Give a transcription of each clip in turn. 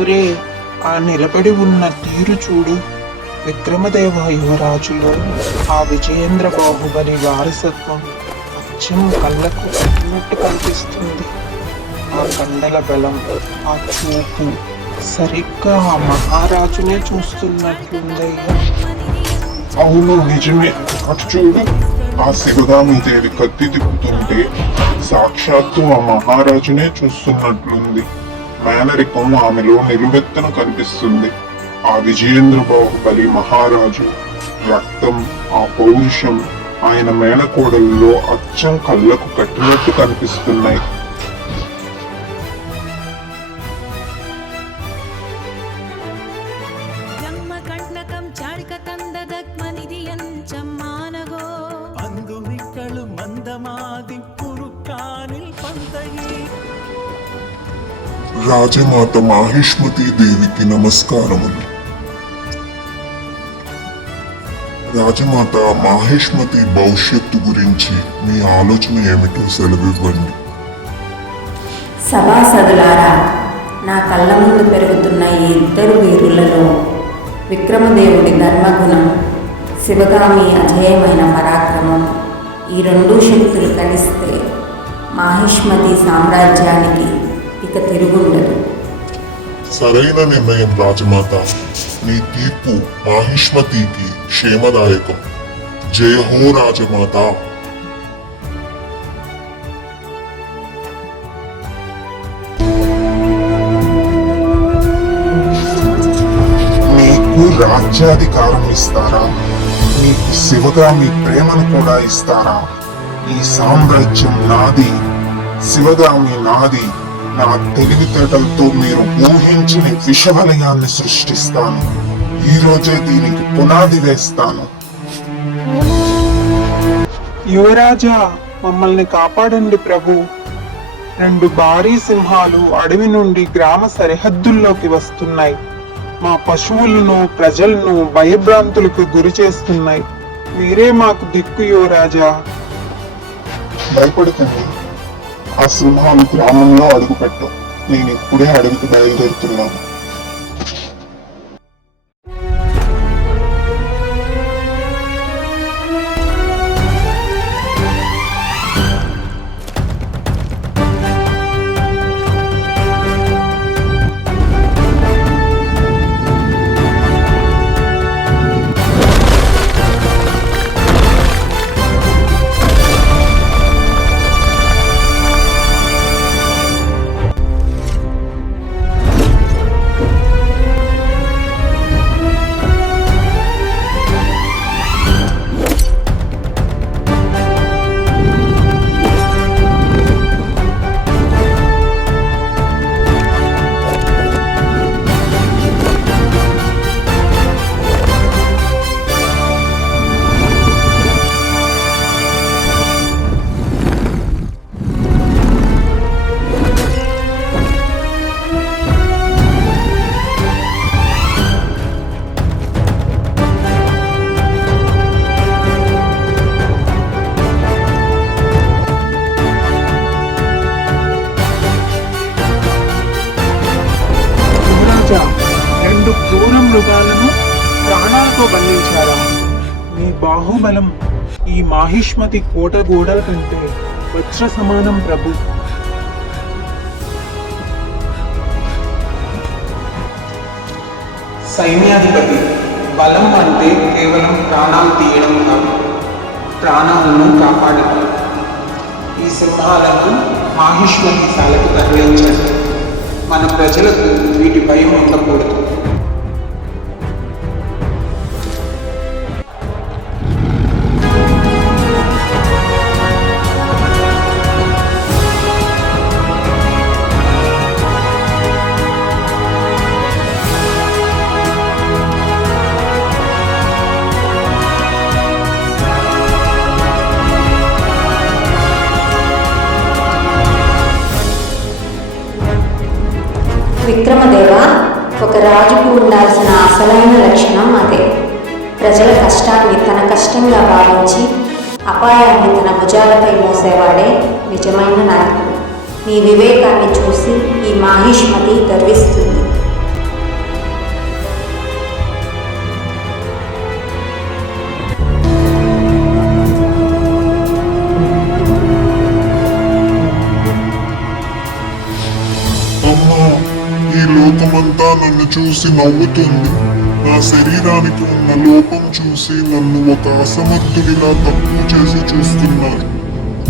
ఒరే, ఆ నిలబడి ఉన్న తీరు చూడు. విక్రమదేవ యువరాజులో ఆ విజయేంద్ర బాహుబలి వారసత్వం అచ్చం కళ్ళకు కట్టినట్టు కనిపిస్తుంది. ఆ కండల బలం, ఆ చూపు సరిగ్గా ఆ మహారాజునే చూస్తున్నట్లుందయ్యా. అవును, నిజమే. అటు చూడు, ఆ శివగామి దేవి కత్తి తిప్పుతుంటే సాక్షాత్తు ఆ మహారాజునే చూస్తున్నట్లుంది. మేనరికం ఆమెలో నిలువెత్తన కనిపిస్తుంది. ఆ విజయేంద్ర బాహుబలి మహారాజు రక్తం, ఆ పౌరుషం ఆయన మేనకోడల్లో అచ్చం కళ్ళకు కట్టినట్టు కనిపిస్తున్నాయి. రాజమాత మాహిష్మతి దేవికి నమస్కారములు. రాజమాత మాహిష్మతి భవిష్యత్తు గురించి మీ ఆలోచన ఏమిటో సెలవివ్వండి. సభాసదులారా, నా కళ్ళ ముందు పెరుగుతున్న ఈ ఇద్దరు వీరులలో విక్రమదేవుడి ధర్మగుణం, శివగామి అజేయమైన పరాక్రమం, ఈ రెండు శక్తులు కలిస్తే మాహిష్మతి సామ్రాజ్యానికి ఇక తిరుగుండదు. సరైన నిర్ణయం రాజమాత. మీ తీర్పు మాహిష్మతికి క్షేమదాయకం. జయ హో రాజమాత. మీకు రాజ్యాధికారం ఇస్తారా? మీకు శివగామి ప్రేమను కూడా ఇస్తారా? ఈ సామ్రాజ్యం నాది, శివగామి నాది. నా తెలివితేటలతో మీరు ఊహించని విషవలయాన్ని సృష్టిస్తాను. ఈ రోజే దీనికి పునాది వేస్తాను. యువరాజా, మమ్మల్ని కాపాడండి ప్రభు. 2 భారీ సింహాలు అడవి నుండి గ్రామ సరిహద్దుల్లోకి వస్తున్నాయి. మా పశువులను, ప్రజలను భయభ్రాంతులకు గురి చేస్తున్నాయి. మీరే మాకు దిక్కు యువరాజా. భయపడకండి. ఆ సింహాలు గ్రామంలో అడుగుపెట్టు. నేను ఇప్పుడే అడవికి బయలుదేరుతున్నాను. రెండు క్రూర మృగాలను ప్రాణాలతో బంధించారా? మీ బాహుబలం ఈ మాహిష్మతి కోట గోడల కంటే వజ్ర సమానం ప్రభు. సైన్యాధిపతి, బలం అంటే కేవలం ప్రాణాలు తీయడం కాదు, ప్రాణాలను కాపాడటం. ఈ సింహాలను మాహిష్మతి శాలకు తరలించండి. మన ప్రజలకు వీటి భయం ఉండకూడదు. విక్రమదేవ, ఒక రాజుకు ఉండాల్సిన అసలైన లక్షణం అదే. ప్రజల కష్టాన్ని తన కష్టంగా భావించి అపాయాన్ని తన భుజాలపై మోసేవాడే నిజమైన నాయకుడు. నీ వివేకాన్ని చూసి ఈ మాహిష్మతి గర్విస్తుంది. చూసి నవ్వుతుంది. నా శరీరానికి ఉన్న లోపం చూసి నన్ను ఒక అసమర్థుడిలా తక్కువ చేసి చూస్తున్నారు.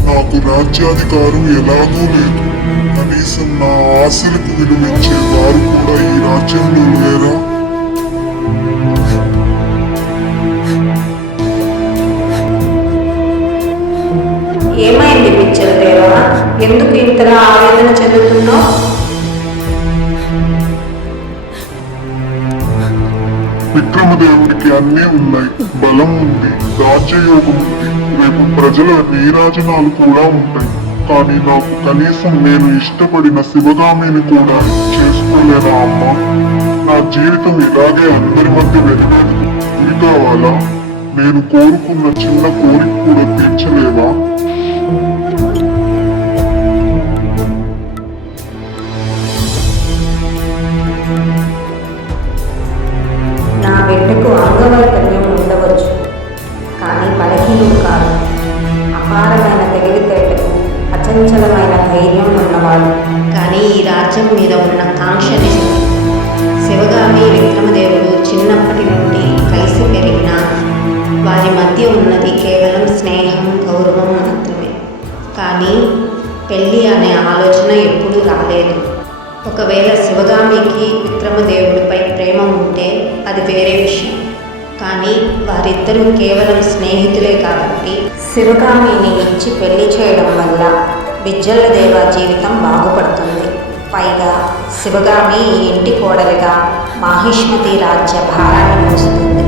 నాకు రాజ్యాధికారం ఎలాగూ లేదు. కనీసం నా ఆశలకు విలువించే వారు కూడా ఈ రాజ్యంలో లేరా? ఏమైంది పిచ్చలదేవా? ఎందుకు ఇంతగా ఆవేదన చెందుతున్నావు? విక్రమదేవుడికి అన్నీ ఉన్నాయి. బలం ఉంది, రాజ్యయోగం ఉంది, రేపు ప్రజల నీరాజనాలు కూడా ఉంటాయి. కానీ నాకు కనీసం నేను ఇష్టపడిన శివగామిని కూడా చేసుకోలేనా అమ్మా? నా జీవితం ఇలాగే అందరి మధ్య వెలివేది గురి కావాలా? నేను కోరుకున్న చిన్న కోరిక కూడా తీర్చలేవా? నా బిడ్డకు అంగవైకల్యం ఉండవచ్చు, కానీ బలహీనుడు కాదు. అపారమైన తెలివితేటలు, అచంచలమైన ధైర్యం ఉన్నవాడు. కానీ ఈ రాజ్యం మీద ఉన్న కాంక్ష నిజం. శివగామి విక్రమదేవుడు చిన్నప్పటి నుండి కలిసి పెరిగిన వారి మధ్య ఉన్నది కేవలం స్నేహం, గౌరవం మాత్రమే. కానీ పెళ్ళి అనే ఆలోచన ఎప్పుడూ రాలేదు. ఒకవేళ శివగామికి విక్రమదేవుడిపై ప్రేమ ఉంటే అది వేరే విషయం. కానీ వారిద్దరూ కేవలం స్నేహితులే కాబట్టి శివగామిని ఇచ్చి పెళ్లి చేయడం వల్ల బిజ్జలదేవ జీవితం బాగుపడుతుంది. పైగా శివగామి ఈ ఇంటి కోడలిగా మాహిష్మతి రాజ్య భారాన్ని మోస్తుంది.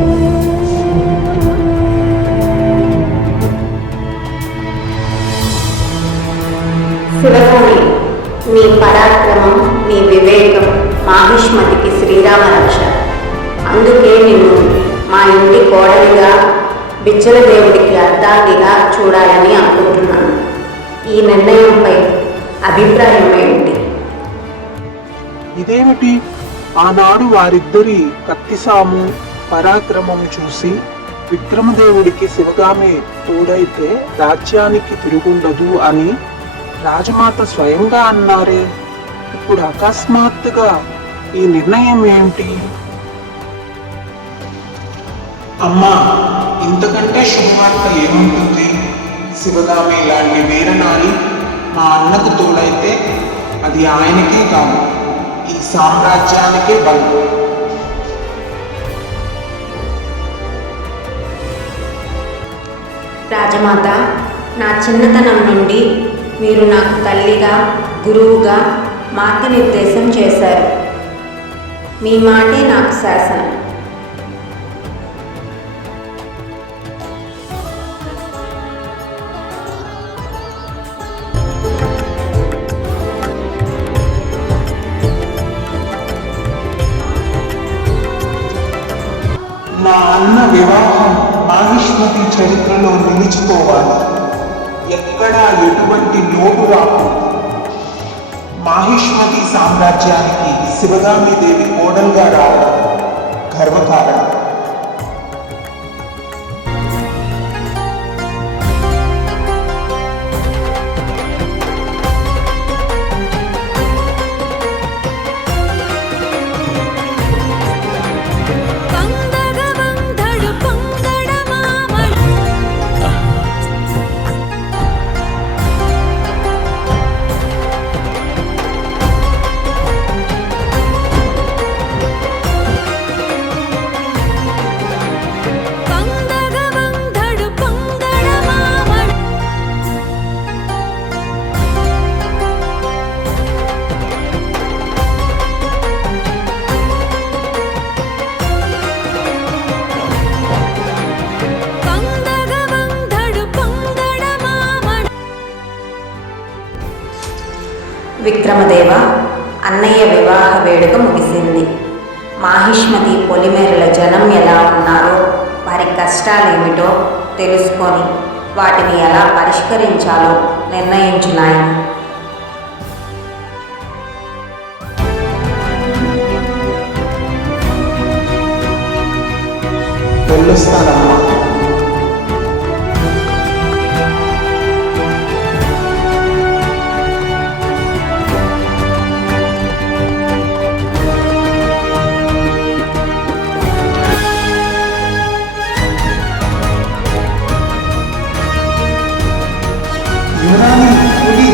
శివగామి, నీ పరాక్రమం, నీ వివేకం మాహిష్మతికి శ్రీరామ రక్ష. అందుకే నిన్ను మా ఇంటి కోడలిగా బిజ్జల దేవుడికి అర్ధాంగిగా చూడాలని అనుకుంటున్నాను. ఈ నిర్ణయంపై అభిప్రాయం ఏమిటి? ఇదేమిటి? ఆనాడు వారిద్దరి కత్తిసాము పరాక్రమం చూసి విక్రమదేవుడికి శివగామి తోడైతే రాజ్యానికి తిరుగుండదు అని రాజమాత స్వయంగా అన్నారే. ఇప్పుడు అకస్మాత్తుగా ఈ నిర్ణయం ఏమిటి? అమ్మా, ఇంతకంటే శుభవార్త ఏముంటుంది? శివగామి లాంటి వీరనారి మా అన్నకు తోడైతే అది ఆయనకే కాదు, ఈ సామ్రాజ్యానికే బలం. రాజమాత, నా చిన్నతనం నుండి మీరు నాకు తల్లిగా, గురువుగా మార్గనిర్దేశం చేశారు. మీ మాటే నాకు శాసనం. మా అన్న వివాహం మాహిష్మతి చరిత్రలో నిలిచిపోవాలి. ఎక్కడా ఎటువంటి లోటు రాకూడదు. మాహిష్మతి సామ్రాజ్యానికి శివగామి దేవి కోడలుగా రావడం గర్వకారణం. విక్రమదేవ, అన్నయ్య వివాహ వేడుక ముగిసింది. మాహిష్మతి పొలిమేరల జనం ఎలా ఉన్నారో, వారి కష్టాలేమిటో తెలుసుకొని వాటిని ఎలా పరిష్కరించాలో నిర్ణయించు నాయన. వెళ్ళొస్తానమ్మా. యువరాణి పులి.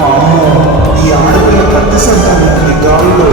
వామ్మో, ఈ ఆడపిల్ల పెద్ద సంతానం ఉంది గాలిలో.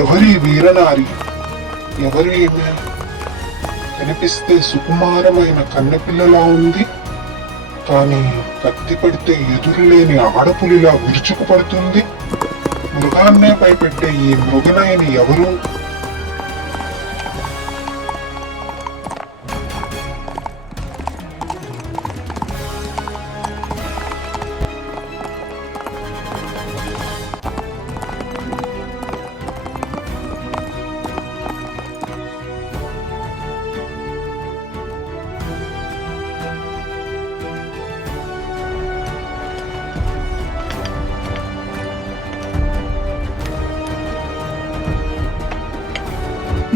ఎవరి వీరనారి, ఎవరి ఈమె? కనిపిస్తే సుకుమారమైన కన్నెపిల్లలా ఉంది, కానీ కత్తి పడితే ఎదురులేని ఆడపులిలా విరుచుకు పడుతుంది. మృగాన్నే పైపెట్టే ఈ మృగనయని ఎవరు?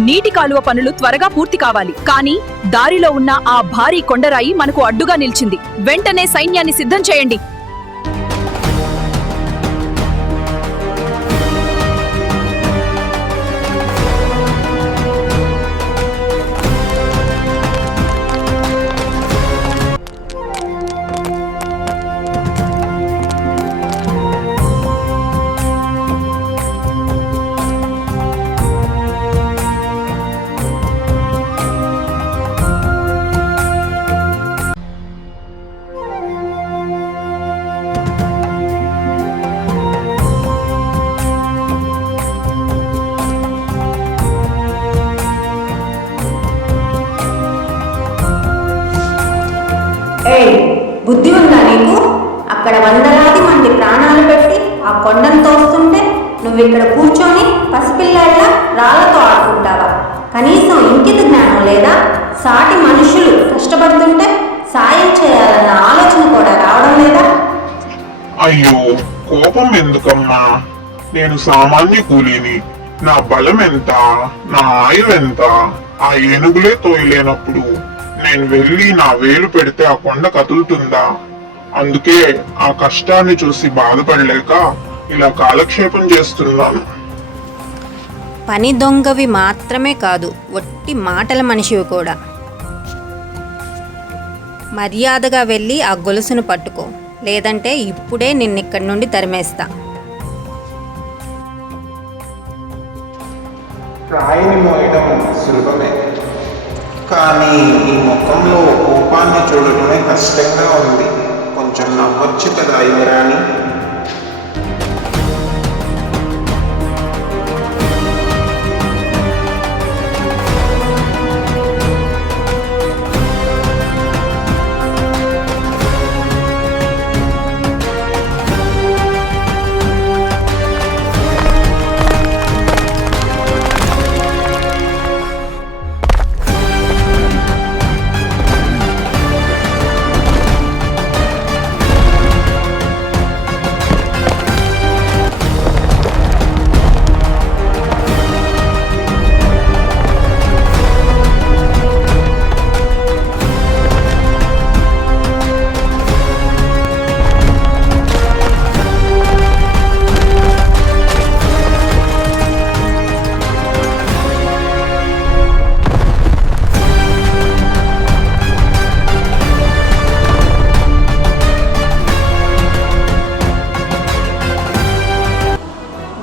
నీటి కాలువ పనులు త్వరగా పూర్తి కావాలి. కానీ దారిలో ఉన్న ఆ భారీ కొండరాయి మనకు అడ్డుగా నిలిచింది. వెంటనే సైన్యాన్ని సిద్ధం చేయండి. ఏయ్, బుద్ధి ఉందా నీకు? అక్కడ వందలాది మంది ప్రాణాలు పెట్టి ఆ కొండను తోస్తుంటే నువ్వు ఇక్కడ కూర్చొని పసిపిల్లాళ్ళ రాళ్లతో ఆడుకుంటావా? కనీసం ఇంకిత జ్ఞానం లేదా? సాటి మనుషులు కష్టపడుతుంటే సాయం చేయాలన్న ఆలోచన కూడా రావడం లేదా? అయ్యో, కోపం ఎందుకమ్మా? నేను సామాన్య కూలీని. నా బలం ఎంత, నా ఆయువు ఎంత? ఆ ఏనుగులే తోయలేనప్పుడు నేను వెళ్ళి నా వేలు పెడితే ఆ కొండ కదులుతుందా? అందుకే ఆ కష్టాన్ని చూసి బాధపడలేక ఇలా కాలక్షేపం చేస్తున్నాను. పని దొంగవి మాత్రమే కాదు, ఒట్టి మాటల మనిషివి కూడా. మర్యాదగా వెళ్ళి ఆ గొలుసును పట్టుకో, లేదంటే ఇప్పుడే నిన్నిక్కడి నుండి తరిమేస్తా. రాయిని మోయడం సులభమే, కానీ ఈ ముఖంలో కోపాన్ని చూడటమే కష్టంగా ఉంది. కొంచెం నవ్వొచ్చు కదా యువరాణి.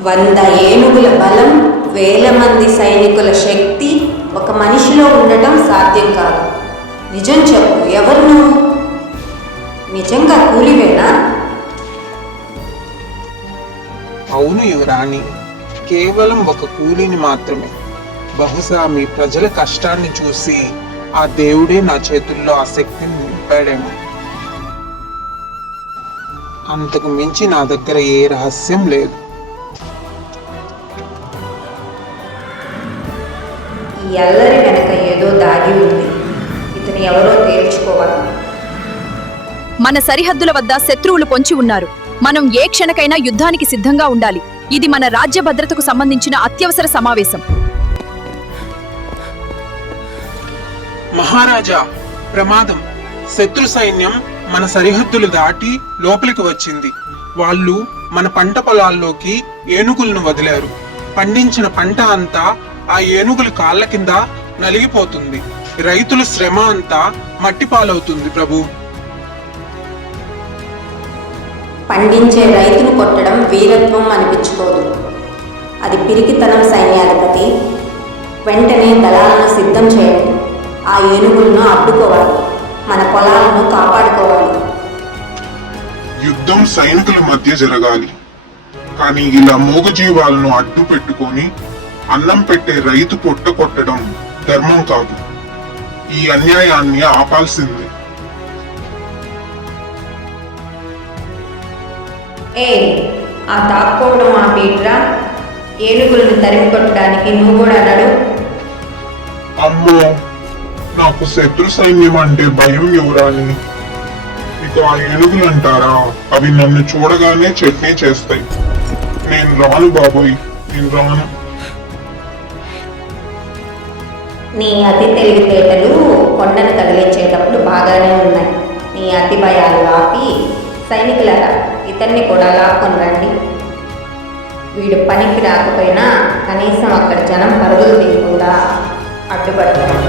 100 ఏనుగుల బలం, వేల మంది సైనికుల శక్తి ఒక మనిషిలో ఉండటం సాధ్యం కాదు. నిజం చెప్పు, ఎవరు నువ్వు? నిజంగా కూలివేనా? అవును యువరాణి, కేవలం ఒక కూలీని మాత్రమే. బహుశా మీ ప్రజల కష్టాన్ని చూసి ఆ దేవుడే నా చేతుల్లో ఆ శక్తిని నింపాడేమో. అంతకు మించి నా దగ్గర ఏ రహస్యం లేదు. ఈ అల్లరి వెనక ఏదో దాగి ఉంది. ఇతను ఎవరో తేల్చుకోవాలి. మన సరిహద్దుల వద్ద శత్రువులు పొంచి ఉన్నారు. మనం ఏ క్షణకైనా యుద్ధానికి సిద్ధంగా ఉండాలి. ఇది మన రాజ్య భద్రతకు సంబంధించిన అత్యవసర సమావేశం. మహారాజా, ప్రమాదం! శత్రు సైన్యం మన సరిహద్దులు దాటి లోపలికి వచ్చింది. వాళ్ళు మన పంట పొలాల్లోకి ఏనుగులను వదిలారు. పండించిన పంట అంతా ఆ ఏనుగుల కాళ్ళ కింద నలిగిపోతుంది. రైతుల శ్రమ అంతా మట్టి పాలవుతుంది ప్రభు. పండించే రైతును కొట్టడం వీరత్వం అనిపించుకోదు. అది పిరికితనం సైన్యాధిపతి. వెంటనే దళాలను సిద్ధం చేయండి. ఆ ఏనుగులను అడ్డుకోవాలి. మన పొలాలను కాపాడుకోవాలి. యుద్ధం సైనికుల మధ్య జరగాలి, కానీ ఇలా మూగజీవాలను అడ్డు పెట్టుకొని అన్నం పెట్టే రైతు పొట్ట కొట్టడం ధర్మం కాదు. ఈ అన్యాయాన్ని ఆపాల్సిందే. ఆ దాక్కోవడం ఆ పీట్రా. ఏనుగులను తరిమి కొట్టడానికి నువ్వు కూడా నడు. అమ్మో, నాకు శత్రు సైన్యం అంటే భయం యువరాణి. ఇక ఆ ఏనుగులు అంటారా, అవి నన్ను చూడగానే చట్నీ చేస్తాయి. నేను రాను బాబోయ్, నేను రాను. నీ అతి తెలివితేటలు కొండను కదిలించేటప్పుడు బాగానే ఉన్నాయి. నీ అతి భయాలు ఆపి సైనికులరా, ఇతన్ని కూడా లాక్కొని రండి. వీడు పనికి రాకపోయినా కనీసం అక్కడ జనం పరుగులు తీయకుండా అడ్డుపడతారు.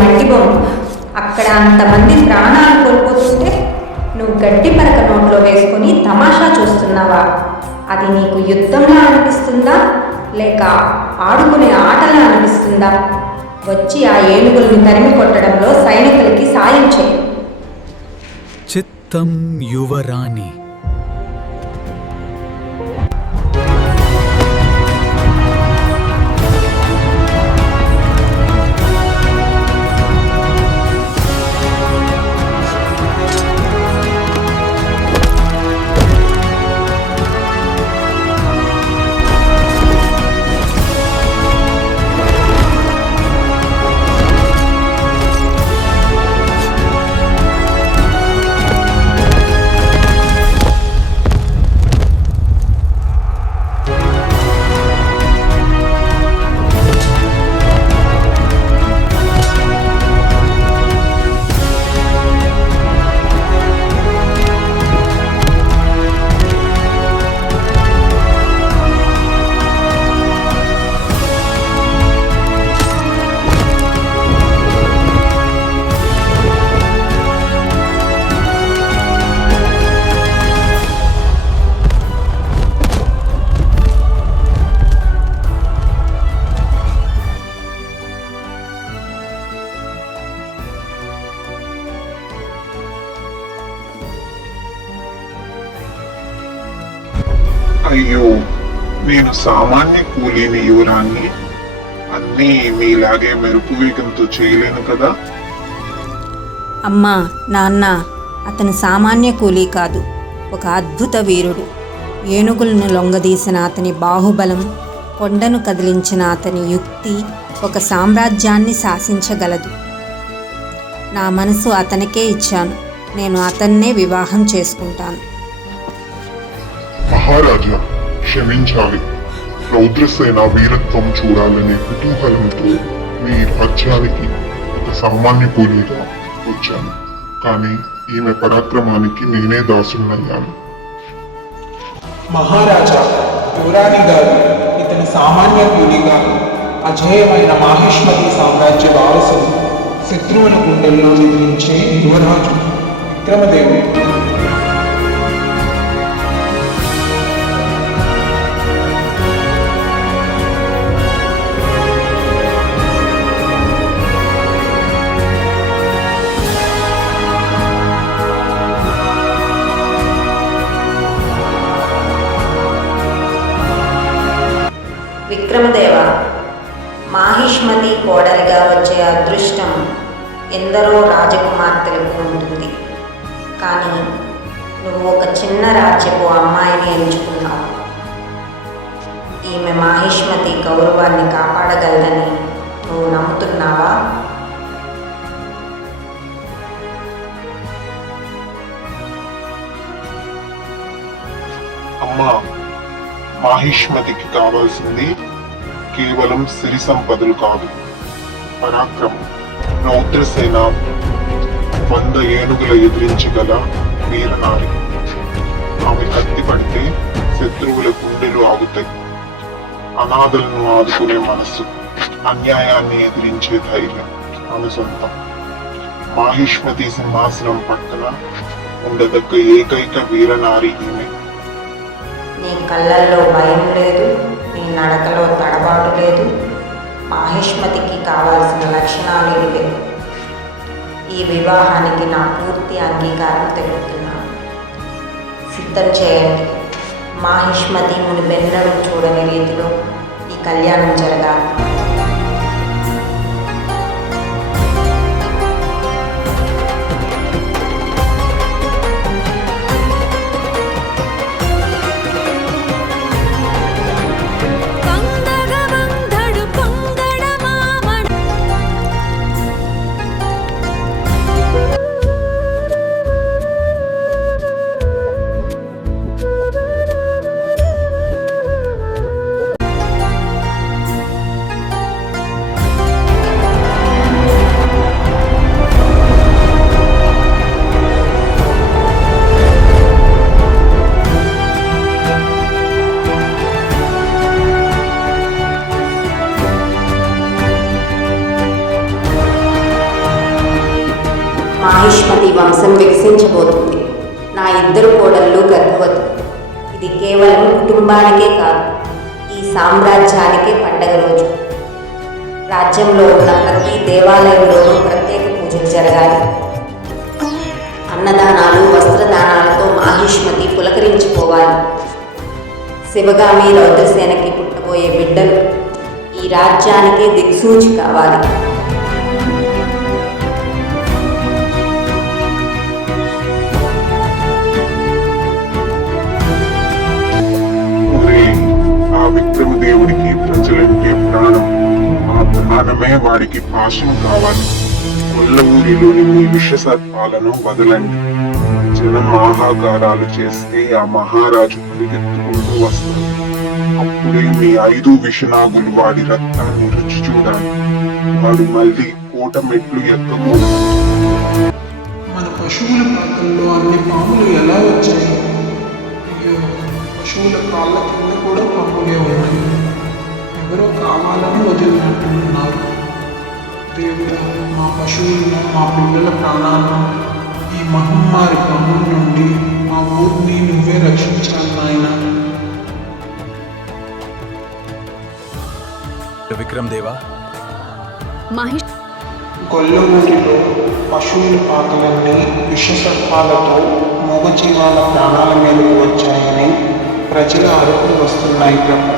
మట్టి బొమ్మ, అక్కడ అంతమంది ప్రాణాలు కోల్పోతుంటే నువ్వు గడ్డి పరక నోట్లో వేసుకొని తమాషా చూస్తున్నావా? అది నీకు యుద్ధంలా అనిపిస్తుందా, లేక ఆడుకునే ఆటలా అనిపిస్తుందా? వచ్చి ఆ ఏనుగుల్ని తరిమి కొట్టడంలో సైనికులకి సాయం చేయి. చిత్తం యువరాణి. నేను సామాన్య కూలీని యువరాన్ని. అన్నీ మీలాగే మెరుపు వేగంతో చేయలేను కదా. అమ్మా నాన్న, అతను సామాన్య కూలీ కాదు, ఒక అద్భుత వీరుడు. ఏనుగులను లొంగదీసిన అతని బాహుబలం, కొండను కదిలించిన అతని యుక్తి ఒక సామ్రాజ్యాన్ని శాసించగలదు. నా మనసు అతనికే ఇచ్చాను. నేను అతన్నే వివాహం చేసుకుంటాను. మహారాజా, క్షమించాలి. రౌద్రసేన వీరత్వం చూడాలనే కుతూహలంతో మీ రాజ్యానికి ఒక సామాన్య కూలీగా వచ్చాను. కానీ ఈమె పరాక్రమానికి నేనే దాసునయ్యాను. మహారాజా, యువరాణి గారు ఇతను సామాన్య కూలీగా అజేయమైన మాహిష్మతి సామ్రాజ్య వారసుడు, శత్రువుల గుండెల్లో నిద్రించే యువరాజు విక్రమదేవుడు. విక్రమదేవ, మాహిష్మతి కోడలిగా వచ్చే అదృష్టం ఎందరో రాజకుమార్తెలకు ఉంటుంది. కానీ నువ్వు ఒక చిన్న రాజ్యపు అమ్మాయిని ఎంచుకున్నావు. ఈమె మాహిష్మతి గౌరవాన్ని కాపాడగలదని నువ్వు నమ్ముతున్నావా? అమ్మా, మాహిష్మతికి కావాల్సింది కేవలం సిరి సంపదలు కాదు, పరాక్రమం. రౌద్రసేన 100 ఏనుగుల ఎదిరించగల వీరనారి. ఆమె కత్తి పడితే శత్రువుల గుండెలు ఆగుతాయి. అనాథలను ఆదుకునే మనస్సు, అన్యాయాన్ని ఎదిరించే ధైర్యం ఆమె సొంతం. మాహిష్మతి సింహాసనం పక్కన ఉండదగ్గ ఏకైక వీరనారి ఈమె. నీ కళ్ళల్లో భయం లేదు, నీ నడకలో తడబాటు లేదు. మాహిష్మతికి కావాల్సిన లక్షణాలు ఇవే. ఈ వివాహానికి నా పూర్తి అంగీకారం తెలుపుతున్నాను. సిద్ధం చేయండి. మాహిష్మతి మునిపెన్నడూ చూడని రీతిలో ఈ కళ్యాణం జరగాలి. మాహిష్మతి వంశం వికసించబోతుంది. నా ఇద్దరు కోడళ్ళు గర్భవతులు. ఇది కేవలం కుటుంబానికే కాదు, ఈ సామ్రాజ్యానికే పండగ రోజు. రాజ్యంలో ఉన్న ప్రతి దేవాలయంలోనూ ప్రత్యేక పూజలు జరగాలి. అన్నదానాలు, వస్త్రదానాలతో మాహిష్మతి పులకరించిపోవాలి. శివగామి రౌద్రసేనకి పుట్టబోయే బిడ్డలు ఈ రాజ్యానికే దిక్సూచి కావాలి. ఆ విక్రమదేవుడికి ప్రజలంటే ప్రాణం. ఆ ప్రాణమే వాడికి పాశం కావాలి. కొల్ల ఊరిలోని మీ విష సర్పాలను వదలండి. జనం ఆహాకారాలు చేస్తే ఆ మహారాజు పరిగెత్తుకుంటూ వస్తాడు. అప్పుడే మీ 5 విషనాగులు వాడి రక్తాన్ని రుచి చూడాలి. వాడు మళ్ళీ కోట మెట్లు ఎక్కకూడదు. మన పశువుల పాకల్లో అన్ని పాములు ఎలా వచ్చాయి? అయ్యో, పశువుల కాళ్ళ కింద కూడా పాములే ఉన్నాయి. ఎవరో కావాలని వదిలినట్టున్నారు. దేవుడా, మా పశువులను, మా పిల్లల ప్రాణాలను ఈ మహమ్మారి పాముల నుండి మా ఊరిని నువ్వే రక్షించాలి నాయన. విక్రమ్ దేవా, మహేష్ గొల్లమూరిలో పశువుల పాకలన్నీ విషసర్పాలతో మూగజీవాల ప్రాణాల మీదకు వచ్చాయని ప్రజల అరుపులు వస్తున్నాయి ప్రభు.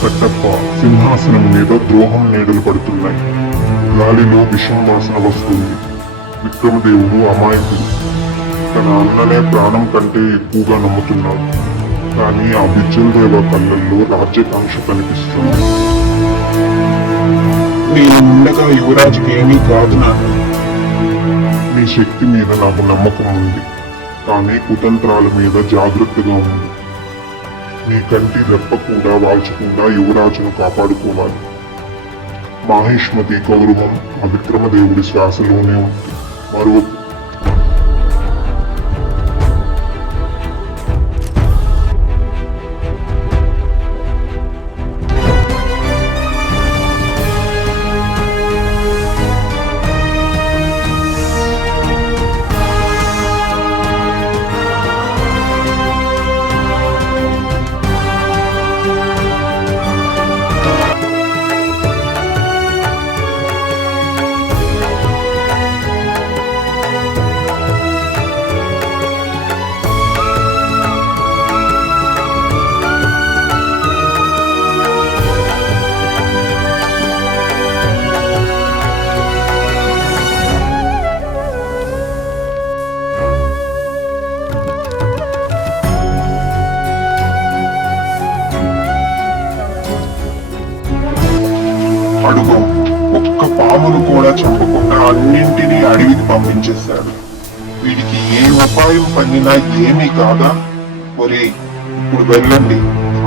కట్టప్ప సింహాసనం మీద ద్రోహం నీడలు పడుతున్నాయి. గాలిలో విషం వాసన వస్తుంది. విక్రమదేవుడు అమాయకుడు. తన అన్ననే ప్రాణం కంటే ఎక్కువగా నమ్ముతున్నాడు. కానీ ఆ బిజ్జలదేవ కళ్ళల్లో రాజ్యకాంక్ష కనిపిస్తుంది. నేను ఉండగా యువరాజుకి ఏమీ కాదు నాన్న. నీ శక్తి మీద నాకు నమ్మకం ఉంది. కానీ కుతంత్రాల మీద జాగ్రత్తగా ఉంది. నీ కంటి రెప్ప కూడా వాల్చకుండా యువరాజును కాపాడుకోవాలి. మాహిష్మతి గౌరవం ఆ విక్రమదేవుడి శ్వాసలోనే ఉంది. మరొక అడుగు, ఒక్క పామును కూడా చంపకుండా అన్నింటినీ అడవికి పంపించేశాడు. వీడికి ఏ ఉపాయం పన్నినా ఏమీ కాదా? ఒరేయ్, ఇప్పుడు వెళ్ళండి.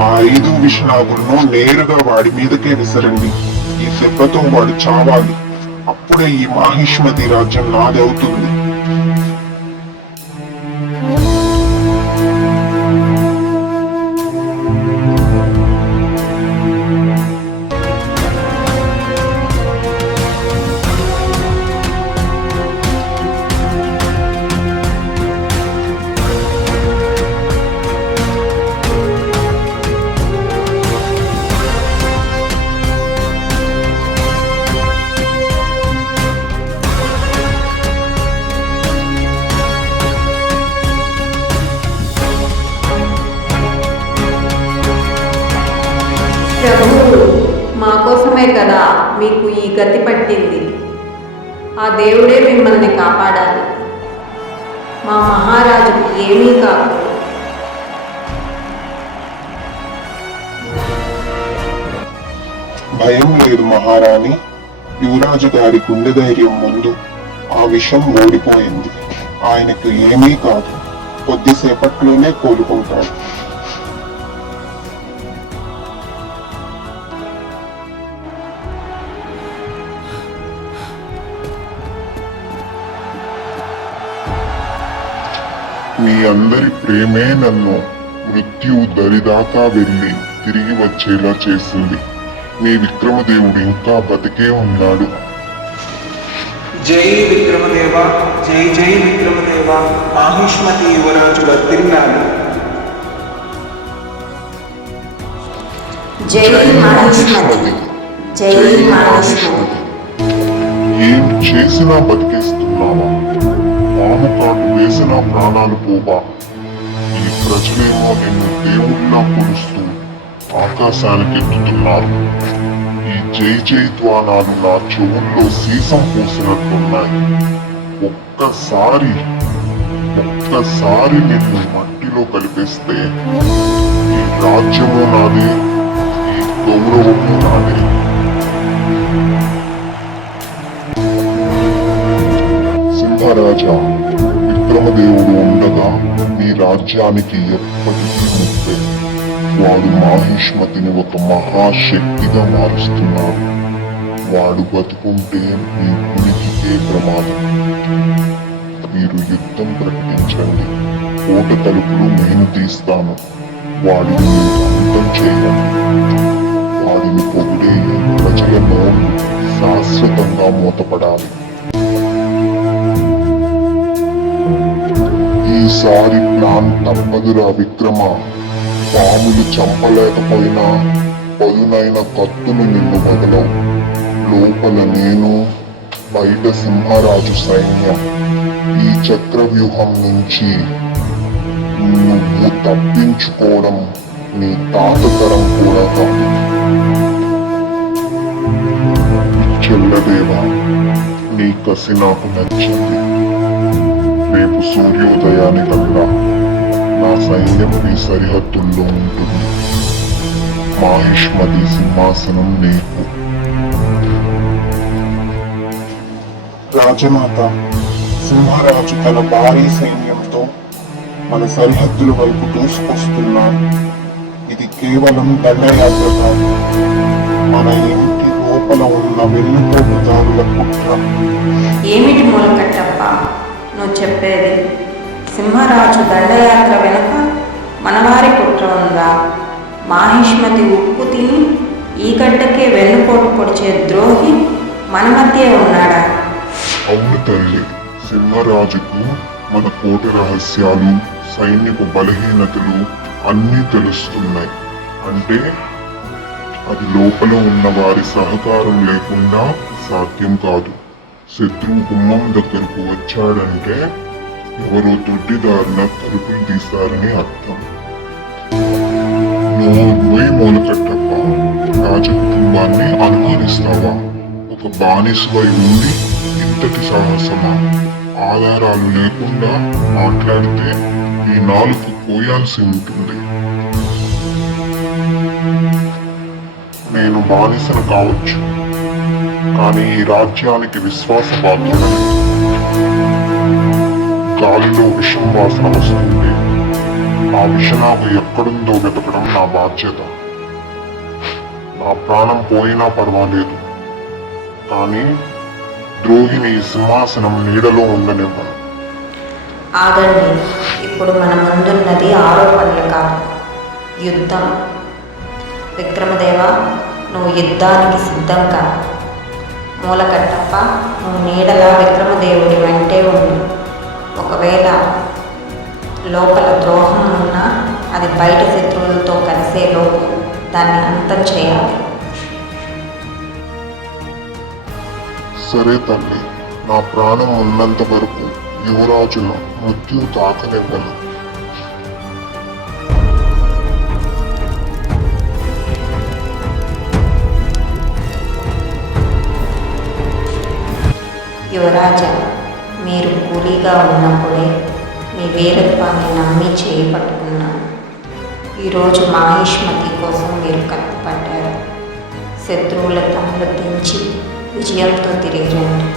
ఆ 5 విషనాగులను నేరుగా వాడి మీదకే విసరండి. ఈ దెబ్బతో వాడు చావాలి. అప్పుడే ఈ మాహిష్మతి రాజ్యం నాది అవుతుంది. ప్రభువు మా కోసమే కదా మీకు ఈ గతి పట్టింది. ఆ దేవుడే మిమ్మల్ని కాపాడాలి. మా మహారాజుకి ఏమీ కాదు. భయం లేదు మహారాణి. యువరాజు గారి గుండె ధైర్యం ముందు ఆ విషం ఓడిపోయింది. ఆయనకు ఏమీ కాదు. కొద్దిసేపట్లోనే కోలుకుంటాడు. మీ అందరి ప్రేమే నన్ను మృత్యువు దరిదాకా వెళ్ళి తిరిగి వచ్చేలా చేసింది. మీ విక్రమదేవుడు ఇంకా బతికే ఉన్నాడు. జై విక్రమదేవ, జై జై విక్రమదేవ. మాహిష్మతి యువరాజు వర్ధిల్లాలి. జై మాహిష్మతి, జై మాహిష్మతి. ఏం చేసినా బతికేస్తున్నావా? పాము కాటు వేసిన ప్రాణాలు పోవా? ఈ ప్రజలేమో నిన్ను దేవుళ్ళా కొలుస్తూ ఆకాశానికి ఎత్తుతున్నారు. ఈ జై జై ధ్వానాలు నా చెవుల్లో సీసం పోసినట్లున్నాయి. ఒక్కసారి నిన్ను మట్టిలో కలిపేస్తే ఈ రాజ్యము నాదే, ఈ గౌరవము నాదే. సింహరాజా, విక్రమదేవుడు ఉండగా మీ రాజ్యానికి ఎప్పటికీ ముప్పే. వాడు మాహిష్మతిని ఒక మహాశక్తిగా మారుస్తున్నాడు. వాడు బతుకుంటే మీ ఉనికికే ప్రమాదం. మీరు యుద్ధం ప్రకటించండి. కోట తలుపులు నేను తీస్తాను. వాడిని అంతం చేయండి. వాడిని పొగిడే ఈ ప్రజల నోళ్ళు శాశ్వతంగా మూతపడాలి. ఈసారి ప్లాన్ తప్పదురా విక్రమ. పాములు చంపలేకపోయినా పదునైన కత్తులు నిన్ను వదలవు. లోపల నేను, బయట సింహరాజు సైన్యం. ఈ చక్రవ్యూహం నుంచి నువ్వు తప్పించుకోవడం నీ తాతతరం కూడా కాదు. చెల్లదేవా, నీ కసి నాకు నచ్చింది. రేపు సూర్యోదయానికల్లా నా సైన్యం నీ సరిహద్దుల్లో ఉంటుంది. మాహిష్మతి సింహాసనం నీకు. రాజమాత, సింహరాజు తన భారీ సైన్యంతో మన సరిహద్దుల వైపు దూసుకొస్తున్నాడు. ఇది కేవలం దండయాత్ర కాదు, మన ఇంటి లోపల ఉన్న వెన్నుపోటుదారుల కుట్ర. ఏమిటి మూలకట్టప్ప నువ్వు చెప్పేది? సింహరాజు దండయాత్ర వెనుక మనవారి కుట్ర ఉందా? మాహిష్మతి ఉప్పు తిని ఈ గడ్డకే వెన్నుపోటు పొడిచే ద్రోహి మన మధ్య ఉన్నాడా? అవును తల్లి, సింహరాజుకు మన కోట రహస్యాలు, సైన్యపు బలహీనతలు అన్నీ తెలుస్తున్నాయి. అంటే అది లోపల ఉన్న వారి సహకారం లేకుండా సాధ్యం కాదు. శత్రువు గుమ్మం దగ్గరకు వచ్చాడంటే ఎవరో దొడ్డిదారుల తలుపులు తీశారని అర్థం. నువ్వు మూలకట్టప్ప, రాజకుటుంబాన్ని అనుమానిస్తావా? ఒక బానిసవై ఉండి ఇంతటి సాహసమా? ఆధారాలు లేకుండా మాట్లాడితే ఈ నాలుగు కోయాల్సి ఉంటుంది. నేను బానిసను కావచ్చు, కానీ ఈ రాజ్యానికి విశ్వాసపాత్రుడని. గాలిలో విషం వాసన వస్తుంది. ఆ విషనాగు ఎక్కడుందో వెతకడం నా బాధ్యత. నా ప్రాణం పోయినా పర్వాలేదు, కానీ ద్రోహిని సింహాసనం నీడలో ఉండనివ్వను. ఆగండి, ఇప్పుడు మన ముందున్నది ఆరోపణలు కాదు, యుద్ధం. విక్రమదేవ, నువ్వు యుద్ధానికి సిద్ధం కా. మూలకట్టప్ప, నువ్వు నీడలా విక్రమదేవుడి వెంటే ఉండు. ఒకవేళ లోపల ద్రోహం ఉన్నా అది బయట శత్రువులతో కలిసేలోపు దాన్ని అంతం చేయాలి. సరే తల్లి, నా ప్రాణం ఉన్నంత వరకు యువరాజును మృత్యు తాకనివ్వను. యువరాజా, మీరు కూలీగా ఉన్నప్పుడే మీ వీరత్వాన్ని నమ్మి చేపట్టుకున్నాను. ఈరోజు మాహిష్మతి కోసం మీరు కత్తిపడ్డారు. శత్రువుల తమలు దించి విజయంతో తిరిగి రండి.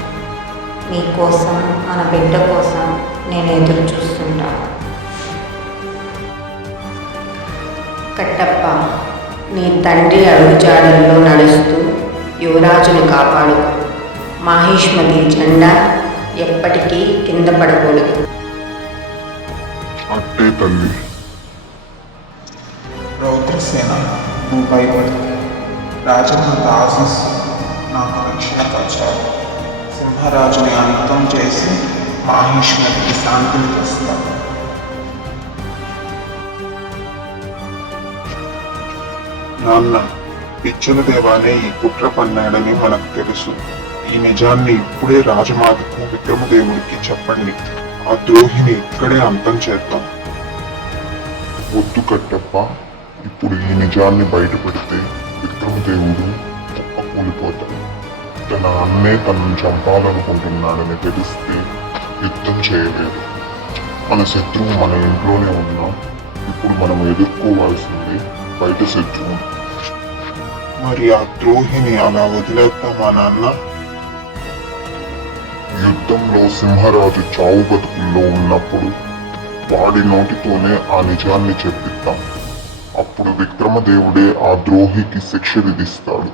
మీకోసం, మన బిడ్డ కోసం నేను ఎదురు చూస్తుంటాను. కట్టప్ప, నీ తండ్రి అడుగుజాడల్లో నడుస్తూ యువరాజును కాపాడు. మాహిష్మతి జెండా ఎప్పటికీ కింద పడకూడదు. అట్టే తల్లి. రౌద్రసేన, నువ్వు భయపడు. రాజమాత ఆశీస్సు నాకు రక్షణ కవచాలు. సింహరాజుని అంతం చేసి మాహిష్మతికి శాంతిని తెస్తాను. నాన్న, పిచ్చుల దేవానే ఈ కుట్ర పన్నాడని మనకు తెలుసు. ఈ నిజాన్ని ఇప్పుడే రాజమాతకు విక్రమదేవుడికి చెప్పండి. ఆ ద్రోహిని ఇక్కడే అంతం చేద్దాం. వద్దు కట్టప్ప, ఇప్పుడు ఈ నిజాన్ని బయటపెడితే విక్రమదేవుడు కూలిపోతాడు. తన అన్నే తనను చంపాలనుకుంటున్నాడని తెలిస్తే యుద్ధం చేయలేడు. మన శత్రువు మన ఇంట్లోనే ఉన్నా ఇప్పుడు మనం ఎదుర్కోవాల్సింది బయట శత్రువు. మరి ఆ ద్రోహిని అలా వదిలేద్దామా నాన్న? యుద్ధంలో సింహరాజు చావు బతుకుల్లో ఉన్నప్పుడు వాడి నోటితోనే ఆ నిజాన్ని చెప్పిద్దాం. అప్పుడు విక్రమదేవుడే ఆ ద్రోహికి శిక్ష విధిస్తాడు.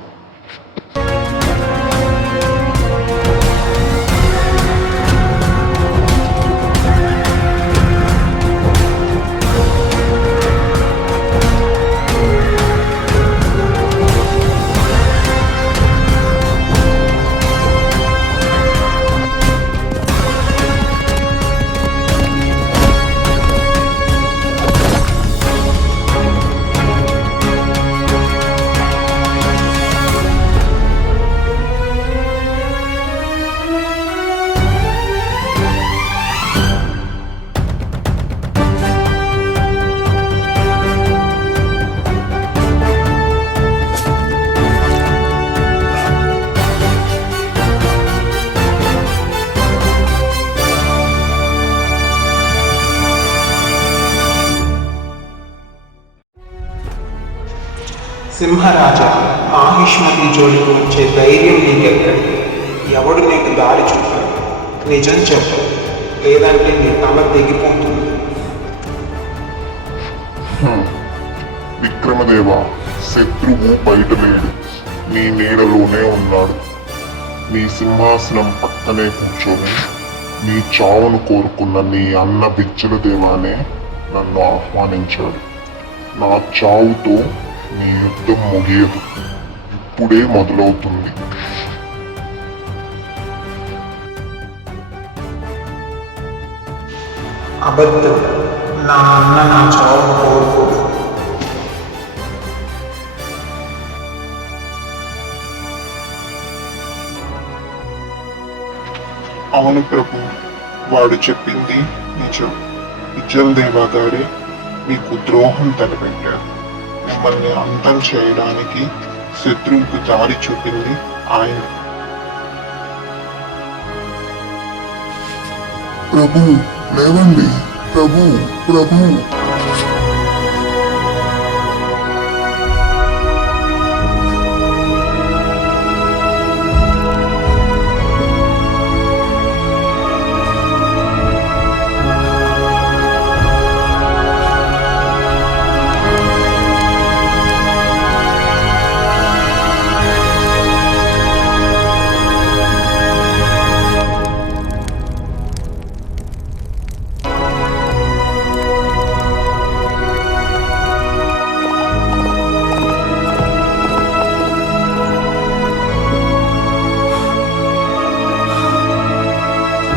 సింహరాజా, మాహిష్మతి జోలికి వచ్చే ధైర్యం నీకెక్కడిది? ఎవడు నీకు దారి చూపాడు? నిజం చెప్పు, లేదంటే నీ తల తెగిపోతుంది. విక్రమదేవ, శత్రువు బయట లేడు, నీ నీడలోనే ఉన్నాడు. నీ సింహాసనం పక్కనే కూర్చొని నీ చావును కోరుకున్న నీ అన్న బిచ్చల దేవానే నన్ను ఆహ్వానించాడు. నా చావుతో నీ యుద్ధం ముగియదు, ఇప్పుడే మొదలవుతుంది. అబద్ధం. నా అన్న నా చావును కోరుకోడు. అవును ప్రభు, వాడు చెప్పింది నిజం. బిచ్చల దేవా గారే మీకు ద్రోహం తలపెట్టారు. మిమ్మల్ని అంతం చేయడానికి శత్రువుకు దారి చూపింది ఆయన. ప్రభు, లేవండి ప్రభు, ప్రభు.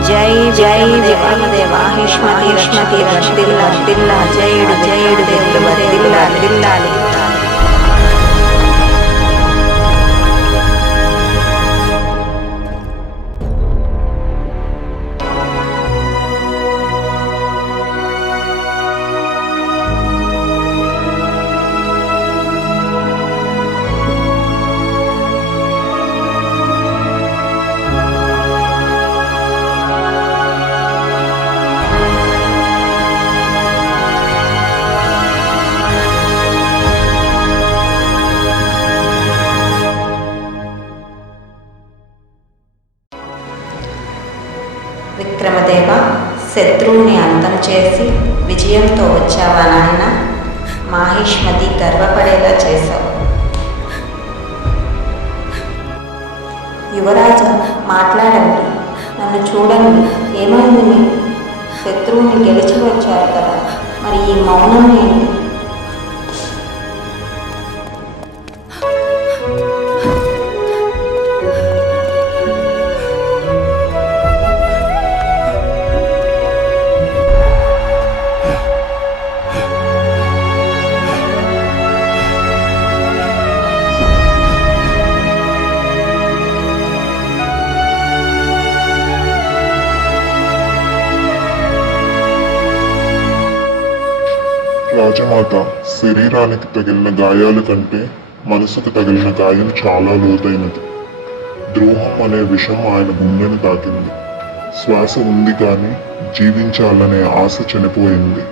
జై జై విక్రమదేవ మాహిష్మతి రష్మతి రష్దిల్లా దిల్లా జయుడు జయుడు దిల్లా దిల్లాలి. విక్రమదేవ, శత్రువుని అంతం చేసి విజయంతో వచ్చావా నాయన? మాహిష్మతి గర్వపడేలా చేశావు. యువరాజ, మాట్లాడండి, నన్ను చూడండి, ఏమైంది మీకు? శత్రువుని గెలిచి వచ్చారు కదా, మరి ఈ మౌనం ఏంటి? రాజమాత, శరీరానికి తగిలిన గాయాల కంటే మనసుకు తగిలిన గాయం చాలా లోతైనది. ద్రోహం అనే విషం ఆయన గుండెను తాకింది. శ్వాస ఉంది కానీ జీవించాలనే ఆశ చనిపోయింది.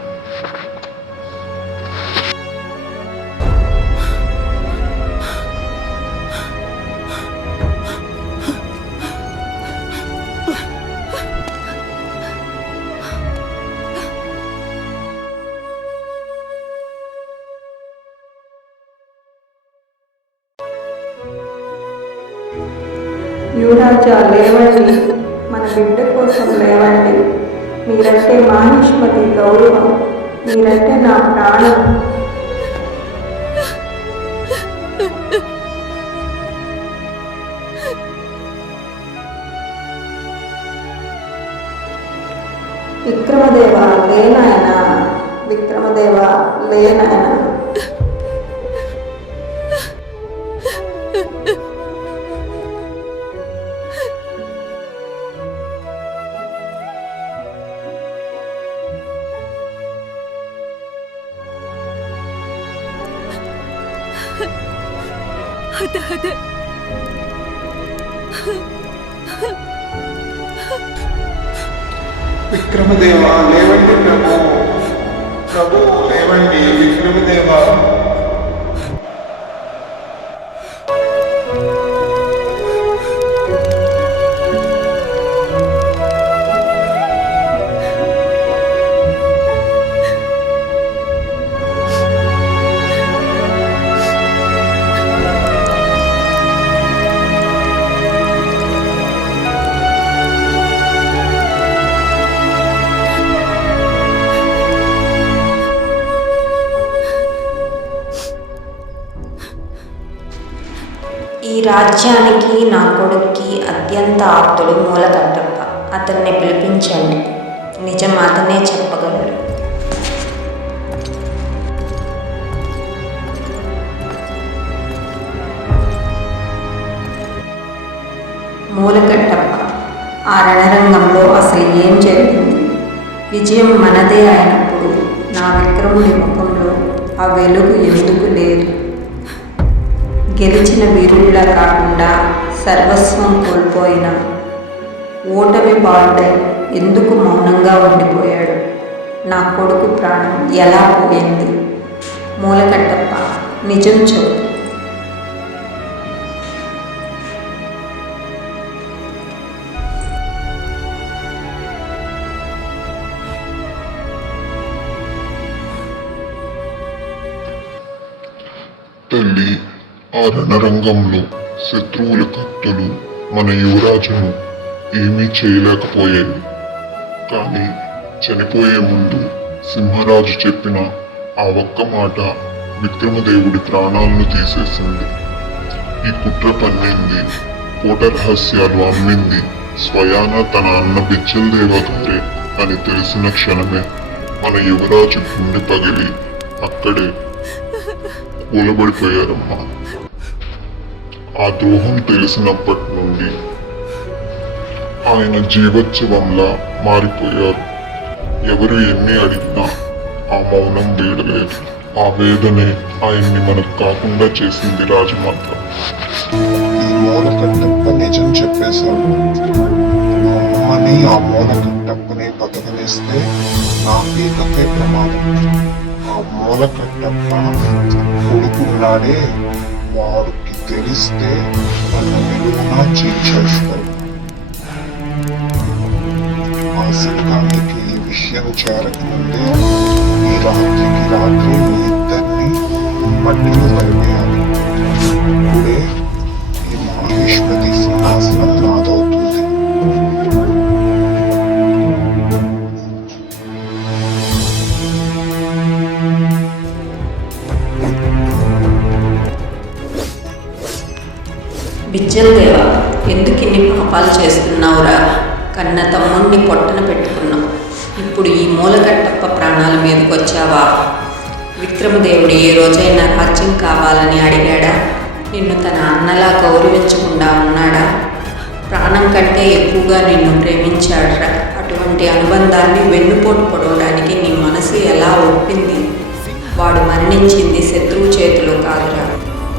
యువరాజా, లేవండి, మన బిడ్డ కోసం లేవండి. మీరంటే మాహిష్మతి గౌరవం, మీరంటే నా ప్రాణం. విక్రమదేవ, లేనాయన, విక్రమదేవ, లేనాయన. విక్రమదేవ, లేవండి ప్రభు, ప్రభు లేవండి. విక్రమదేవ, రాజ్యానికి నా కొడుక్కి అత్యంత ఆప్తుడు మూలకట్టప్ప. అతన్ని పిలిపించండి. నిజం అతనే చెప్పగలడు. మూలకట్టప్ప, ఆ రణరంగంలో అసలు ఏం జరిగింది? విజయం మనదే అయినప్పుడు నా విక్రముడి ముఖంలో ఆ వెలుగు ఎందుకు లేదు? గెలిచిన వీరుల్లా కాకుండా సర్వస్వం కోల్పోయిన ఓటమి పాల్డై ఎందుకు మౌనంగా ఉండిపోయాడు? నా కొడుకు ప్రాణం ఎలా పోయింది? మూలకట్టప్ప, నిజం చెప్పు. తల్లి, ఆ రణరంగంలో శత్రువుల కత్తులు మన యువరాజును ఏమీ చేయలేకపోయేవి. కానీ చనిపోయే ముందు సింహరాజు చెప్పిన ఆ ఒక్క మాట విక్రమదేవుడి ప్రాణాలను తీసేసింది. ఈ కుట్ర పన్నింది, కోట రహస్యాలు అమ్మింది స్వయాన తన అన్న బిచ్చలదేవ గారే అని తెలిసిన క్షణమే మన యువరాజు గుండె పగిలి అక్కడే కూలబడిపోయారమ్మా. ఆ ద్రోహం తెలిసినప్పటి నుండి ఆయన జీవోత్సవంలా మారిపోయారు. ఎవరు ఎన్ని అడిగినా ఆ మౌనం వీడలేదు. ఆ వేదనే ఆయన్ని మనకు కాకుండా చేసింది రాజమాత. ఈ మూలకట్టప్ప నిజం చెప్పేశాడు. మా అమ్మని ఆ మూలకట్టప్పని బతకనిస్తే నా పీకకే ప్రమాదం. ఆ మూలకట్టప్ప కొడుకున్నాడే, వాడికి తెలిస్తే నన్ను నిలువునా చీల్చేస్తాడు. ఆ సింహానికి ఈ విషయం చేరకముందే ఈ రాత్రికి రాత్రి మీ ఇద్దరిని మట్టిలో కలిపేయాలి. ఇప్పుడే ఈ మహేశ్వరి సింహాసనం నాదవుతుంది. బిచ్చలదేవా, ఎందుకు ఇన్ని పాపాలు చేస్తున్నావురా? కన్న తమ్ముణ్ణి పొట్టన పెట్టుకున్నావు. ఇప్పుడు ఈ మూలకట్టప్ప ప్రాణాల మీదకి వచ్చావా? విక్రమదేవుడు ఏ రోజైనా రాజ్యం కావాలని అడిగాడా? నిన్ను తన అన్నలా గౌరవించకుండా ఉన్నాడా? ప్రాణం కంటే ఎక్కువగా నిన్ను ప్రేమించాడురా. అటువంటి అనుబంధాన్ని వెన్నుపోటు పొడవడానికి నీ మనసు ఎలా ఒప్పింది? వాడు మరణించింది శత్రువు చేతిలో కాదురా.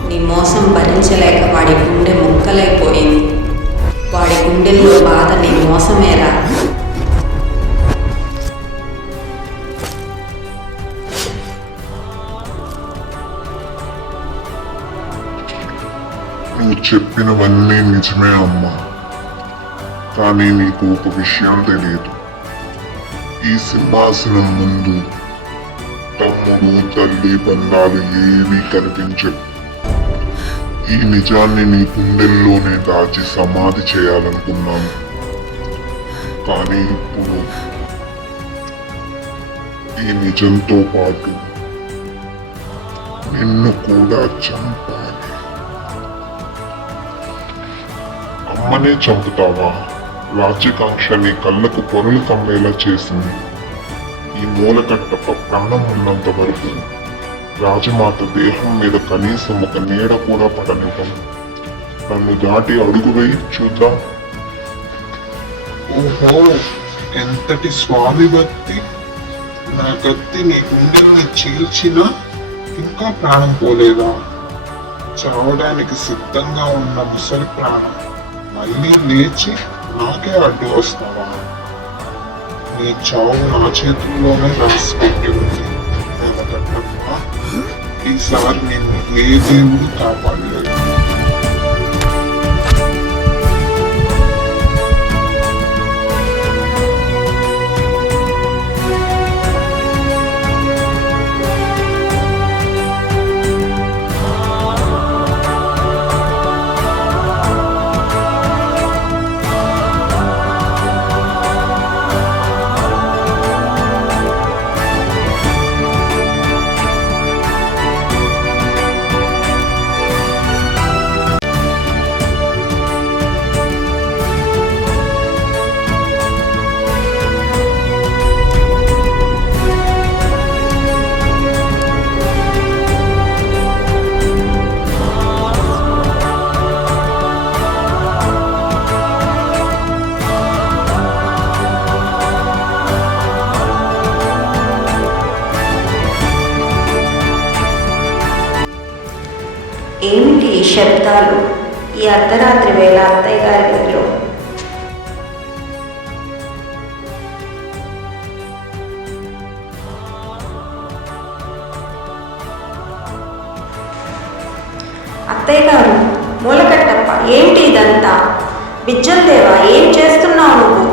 నీ మోసం భరించలేక వాడి గుండె ముక్కలైపోయింది. వాడి గుండెల్లో బాధ నీ మోసమేరా. నువ్వు చెప్పినవన్నీ నిజమే అమ్మా. కానీ నీకు ఒక విషయం తెలియదు. ఈ సింహాసనం ముందు తమ్ముడు తల్లి బంధాలు ఏమీ కనిపించవు. ఈ నిజాన్ని నీ గుండెల్లోనే దాచి సమాధి చేయాలనుకున్నాను. కానీ ఇప్పుడు ఈ నిజంతో పాటు నిన్ను కూడా చంపాలి. అమ్మనే చంపుతావా? రాజ్యకాంక్ష నీ కళ్ళకు పొరలు కమ్మేలా చేసింది. ఈ మూలకట్టప్ప ప్రాణం ఉన్నంత వరకు రాజమాత దేహం మీద కనీసం ఒక నీడ కూడా పడనివ్వను. నన్ను దాటి అడుగు వేయి చూద్దాం. ఓహో, ఎంతటి స్వామి భక్తి! నా కత్తి నీ గుండెల్ని చీల్చినా ఇంకా ప్రాణం పోలేదా? చావడానికి సిద్ధంగా ఉన్న ముసలి ప్రాణం మళ్ళీ లేచి నాకే అడ్డు వస్తావా? నీ చావు నా చేతుల్లోనే రాసి పెట్టి ఉంది. ఈసారి నిన్ను ఏ దేవుడు కాపాడలేదు. శబ్దాలు ఈ అర్ధరాత్రి వేళ అత్తయ్య గారి గదిలో అత్తయ్య గారు, మూలకట్టప్ప, ఏంటి ఇదంతా? బిజ్జల దేవా, ఏం చేస్తున్నావు నువ్వు?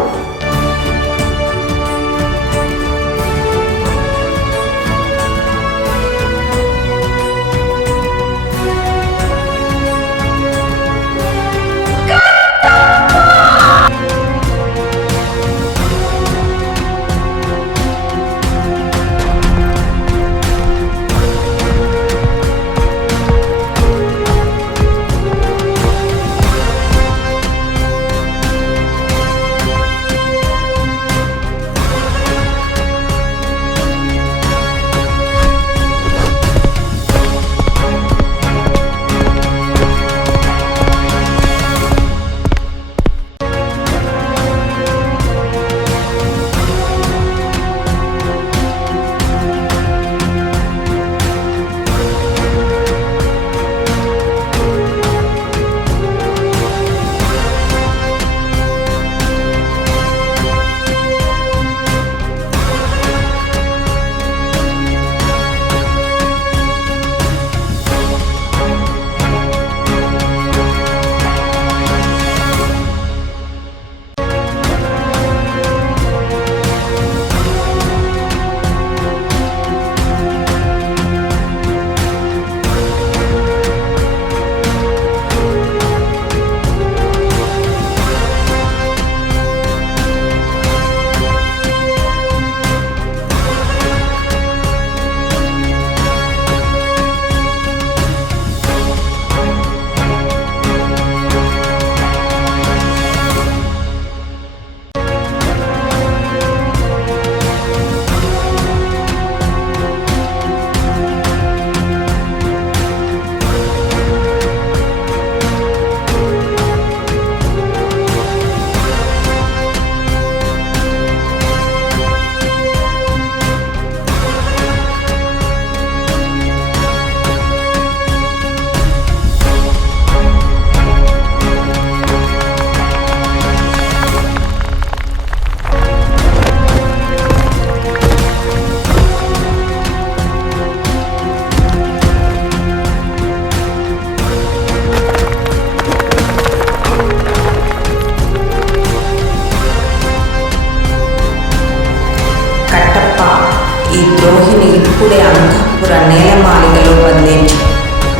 ఇప్పుడే అంతఃపుర నేలమాలిగలో బంధించు.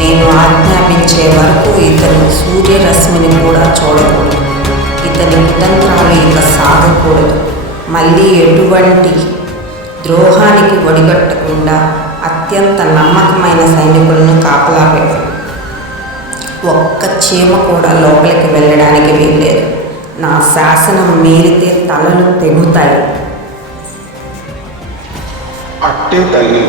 నేను ఆజ్ఞాపించే వరకు ఇతను సూర్యరశ్మిని కూడా చూడకూడదు. ఇతని కుతంత్రాలు ఇక సాగకూడదు. మళ్ళీ ఎటువంటి ద్రోహానికి ఒడిగట్టకుండా అత్యంత నమ్మకమైన సైనికులను కాపలా పెట్టు. ఒక్క చీమ కూడా లోపలికి వెళ్ళడానికి వీల్లేదు. నా శాసనం మీరితే తలలు తెగుతాయి. అట్టే తల్లి.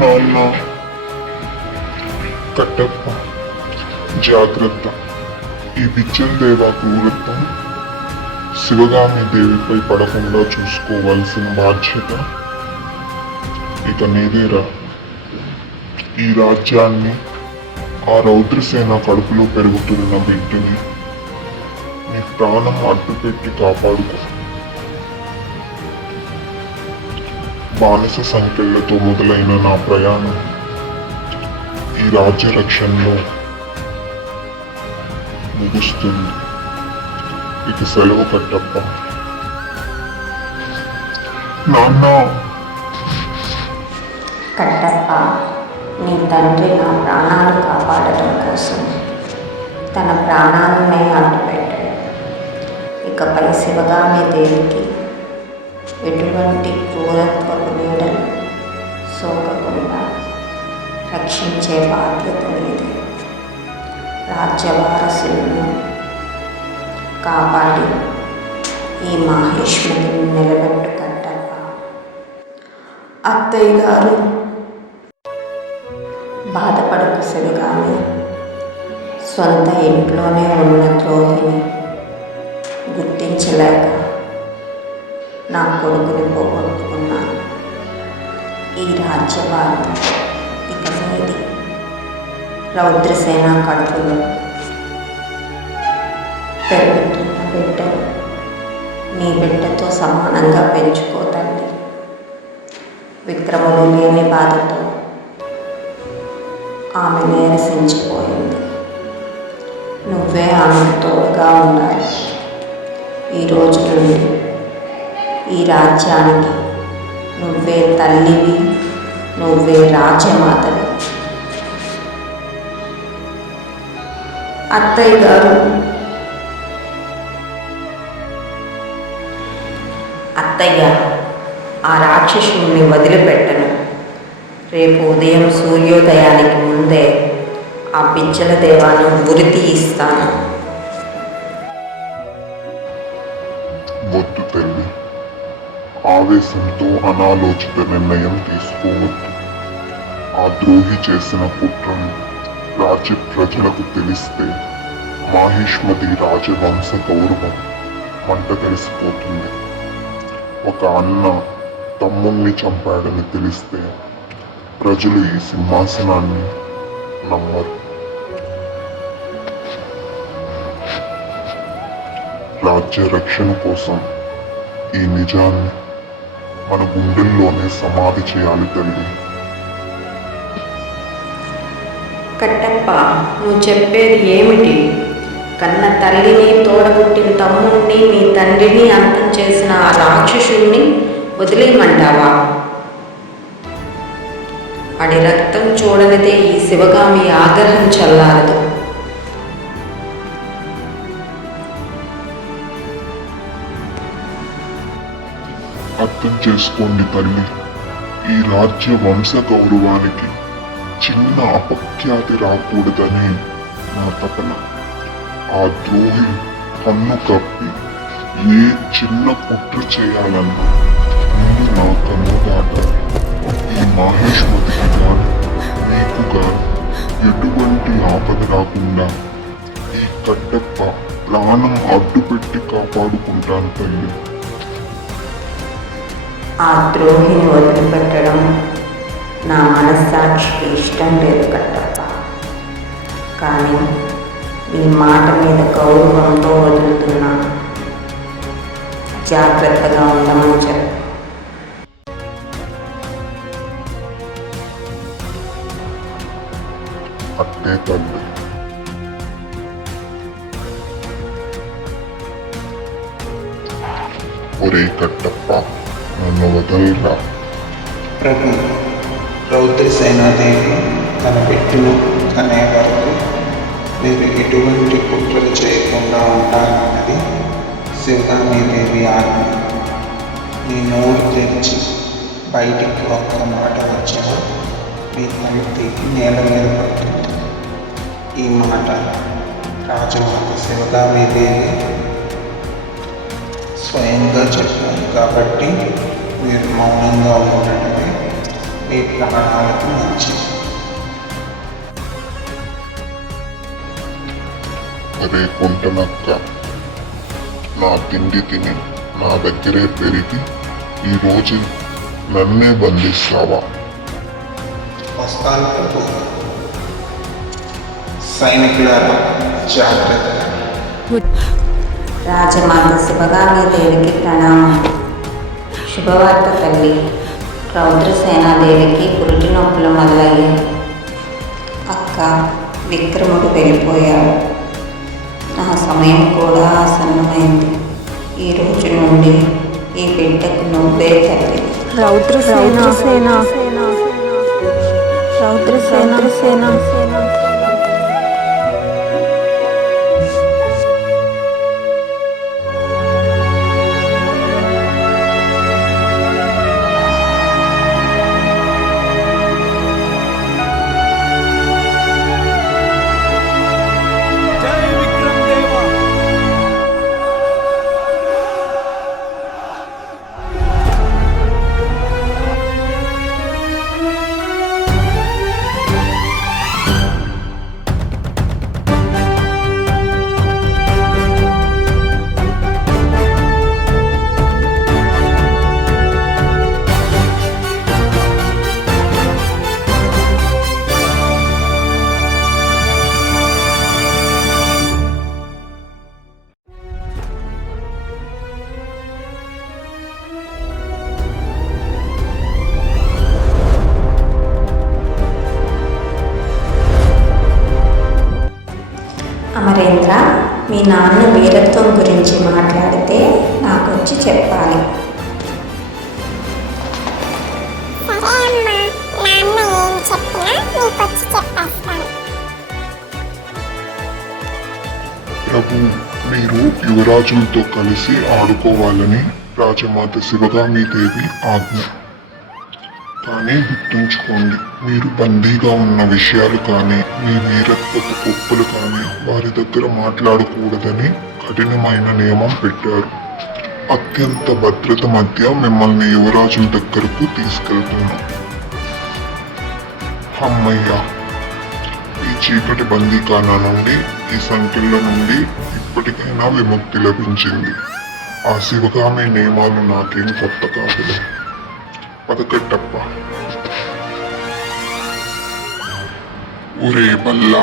నాన్న, కట్టప్ప, జాగ్రత్త. ఈ బిజ్జల దేవ క్రూరత్వం శివగామి దేవిపై పడకుండా చూసుకోవాల్సిన బాధ్యత ఇక నీదేరా. ఈ రాజ్యాన్ని ఆ రౌద్రసేన కడుపులో పెరుగుతున్న బిడ్డని నీ ప్రాణం అడ్డుపెట్టి కాపాడుకో. బానిస సంఖ్యలతో మొదలైన నా ప్రయాణం ఈ రాజ్య రక్షణలో ముగుస్తుంది. ఇక సెలవు కట్టప్ప. నాన్న, కట్టప్ప, నీ తండ్రి నా ప్రాణాలు కాపాడటం కోసం తన ప్రాణాలనే అడ్డుపెట్టాడు. ఇకపై శివగామి దేవికి ఎటువంటి క్రూరత్వపు నీడలు సోకకుండా రక్షించే బాధ్యత లేదు. రాజ్యవారసులను కాపాడి ఈ మాహేశ్వరిని నిలబెట్టు కట్టప్ప. అత్తయ్య గారు, బాధపడకు శివగామి. సొంత ఇంట్లోనే ఉన్న ద్రోహిని గుర్తించలేక నా కొడుకుని పోగొట్టుకున్నాను. ఈ రాజ్యభారం ఇక మీది రౌద్రసేన కడుపులో పెరుగుతున్న బిడ్డను నీ బిడ్డతో సమానంగా పెంచుకోతండి. విక్రముడు లేని బాధతో ఆమె నీరసించిపోయింది. నువ్వే ఆమెకు తోడుగా ఉండాలి. ఈ రోజు నుండి ఈ రాజ్యానికి నువ్వే తల్లివి, నువ్వే రాజ్యమాతవి. అత్తయ్య గారు, అత్తయ్య, ఆ రాక్షసుని వదిలిపెట్టను. రేపు ఉదయం సూర్యోదయానికి ముందే ఆ పిచ్చల దేవాను ఉరి తీయిస్తాను. వద్దు తల్లి, ఆవేశంతో అనాలోచిత నిర్ణయం తీసుకోవద్దు. ఆ ద్రోహి చేసిన కుట్రను రాజ్య ప్రజలకు తెలిస్తే మాహిష్మతి రాజవంశ గౌరవం మంట కలిసిపోతుంది. ఒక అన్న తమ్ముణ్ణి చంపాడని తెలిస్తే ప్రజలు ఈ సింహాసనాన్ని నమ్మరు. రాజ్య రక్షణ కోసం ఈ నిజాన్ని మన గుండెల్లోనే సమాధి చేయాలి తల్లి. కట్టప్ప, నువ్వు చెప్పేది ఏమిటి? కన్న తల్లిని, తోడబుట్టిన తమ్ముడిని, నీ తండ్రిని అంతం చేసిన ఆ రాక్షసుని వదిలేయమంటావా? వాడి రక్తం చూడనిదే ఈ శివగామి ఆగ్రహం చల్లారదు. అర్థం చేసుకోండి తల్లి, ఈ రాజ్య వంశ గౌరవానికి చిన్న అపఖ్యాతి రాకూడదనే నా తపన. ఆ ద్రోహి కన్ను కప్పి ఏ చిన్న కుట్ర చేయాలన్నా ముందు నా కన్ను దాటాలి. ఈ మాహేశ్వరికి గాను మీకు గాను ఎటువంటి ఆపద రాకుండా ఈ కట్టప్ప ప్రాణం అడ్డుపెట్టి కాపాడుకుంటాను తల్లి. ఆ ద్రోహిని వదిలిపెట్టడం నా మనస్సాక్షికి ఇష్టం లేదు కట్టప్ప. కానీ నీ మాట మీద గౌరవంతో వదులుతున్నా. జాగ్రత్తగా ఉండమని చెప్పు. అట్టే తల్లి. ఒరే కట్టప్ప, నన్ను వదలరా. ప్రభు, రౌద్రసేనాదేవి తన బిడ్డను కనే వరకు మీరు ఎటువంటి కుట్రలు చేయకుండా ఉంటారన్నది శివగామీదేవి ఆజ్ఞ. మీ నోరు తెరిచి బయటికి ఒక్క మాట వచ్చినా మీ తల్లి నేల మీద పడుతుంది. ఈ మాట రాజమాత శివగామీదేవి స్వయంగా చెప్పారు కాబట్టి మీరు మౌనంగా ఉండటమే మీ ప్రాణాలకు మంచిది. అరే కొంటనక్క, నా తిండి తిని నా దగ్గరే పెరిగి ఈరోజు నన్నే బంధిస్తావా? వస్తాను ప్రభు. సైనికులారా జాగ్రత్త. రాజమాత శివగామీదేవికి ప్రణామం. శుభవార్త తల్లి. రౌద్రసేనాదేవికి పురుటి నొప్పులు మొదలయ్యాయి. అక్క, విక్రముడు వెళ్ళిపోయాడు. నా సమయం కూడా ఆసన్నమైంది. ఈ రోజు నుండి ఈ బిడ్డకు నువ్వే తల్లి. రౌద్రసేన అమరేంద్ర, మీ నాన్న వీరత్వం గురించి మాట్లాడితే నాకు వచ్చి చెప్పాలి. సరే అమ్మా, నాన్న ఏం చెప్పినా నీకొచ్చి చెప్పేస్తాను. ప్రభు, మీరు యువరాజులతో కలిసి ఆడుకోవాలని రాజమాత శివగామీదేవి ఆజ్ఞ. కానీ గుర్తుంచుకోండి, మీరు బందీగా ఉన్న విషయాలు కానీ మీ వీరత్వపు గొప్పలు కానీ వారి దగ్గర మాట్లాడకూడదని కఠినమైన నియమం పెట్టారు. అత్యంత భద్రత మధ్య మిమ్మల్ని యువరాజుల దగ్గరకు తీసుకెళ్తున్నాం. అమ్మయ్య, ఈ చీకటి బందీఖానా నుండి, ఈ సంఖ్యల నుండి ఇప్పటికైనా విముక్తి లభించింది. ఆ శివగామి నియమాలు నాకేం కొత్త కాదులే. పదకట్టప్ప. ఒరే బల్లా,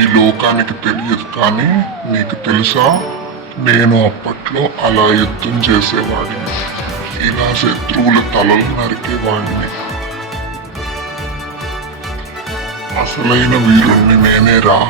ఈ లోకానికి తెలియదు కానీ నీకు తెలుసా, నేను అప్పట్లో అలా యుద్ధం చేసేవాడిని. ఇలా శత్రువుల తలలు నరికేవాడిని. అసలైన వీరుణ్ణి నేనేరా.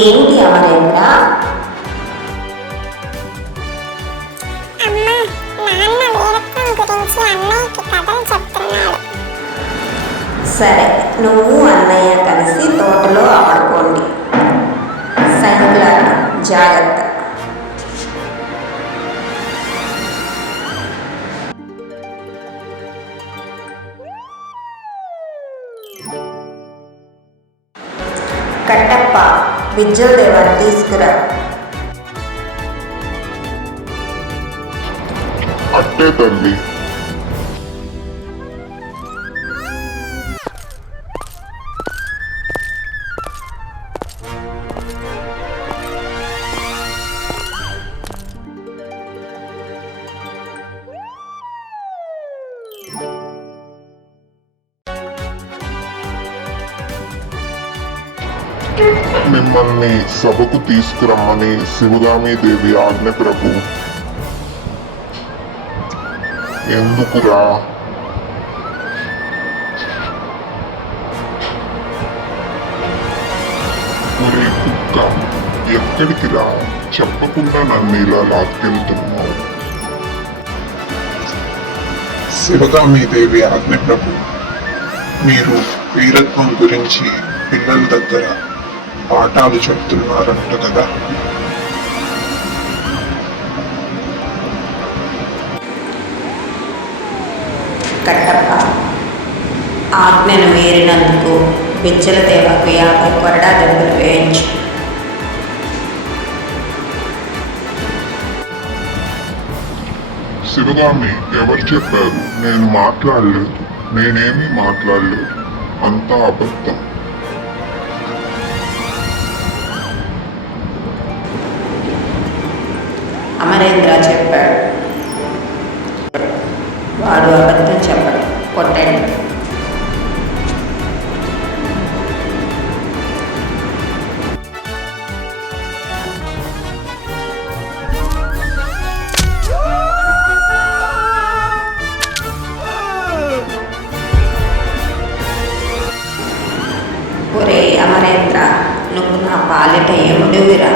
ఏంటి అమరేంద్ర? అమ్మా, నాన్న వీరత్వం గురించి అన్నయ్యకి కథలు చెప్తున్నాడు. సరే, నువ్వు అన్నయ్య కలిసి తోటలో ఆడుకోండి. సైన్యులారా జాగ్రత్త. కట్టప్ప, విద్యుల్ దేవాన్ని తీసుకురా. అట్టే తల్లి. మిమ్మల్ని సభకు తీసుకురమ్మని శివగామీదేవి ఆజ్ఞ ప్రభు. ఎందుకురా? ఒరే కుక్క, ఎక్కడికి రా? చెప్పకుండా నన్ను ఇలా లాక్కెళ్తున్నావు. శివగామీదేవి ఆజ్ఞ ప్రభు. మీరు వీరత్వం గురించి పిల్లల దగ్గర పాఠాలు చెప్తున్నారంట కదా. కట్టప్ప, ఆజ్ఞను మీరినందుకు విద్యుల దేవకు 50 కొరడా దెబ్బలు వేయించు. శివగామి, ఎవరు చెప్పారు? నేను మాట్లాడలేదు. నేనేమీ మాట్లాడలేదు. అంతా అబద్ధం. అమరేంద్ర చెప్పాడు. వాడు అబద్ధం చెప్పడు. కొట్టండి. ఒరే అమరేంద్ర, నువ్వు నా పాలిట ఎముడివిరా.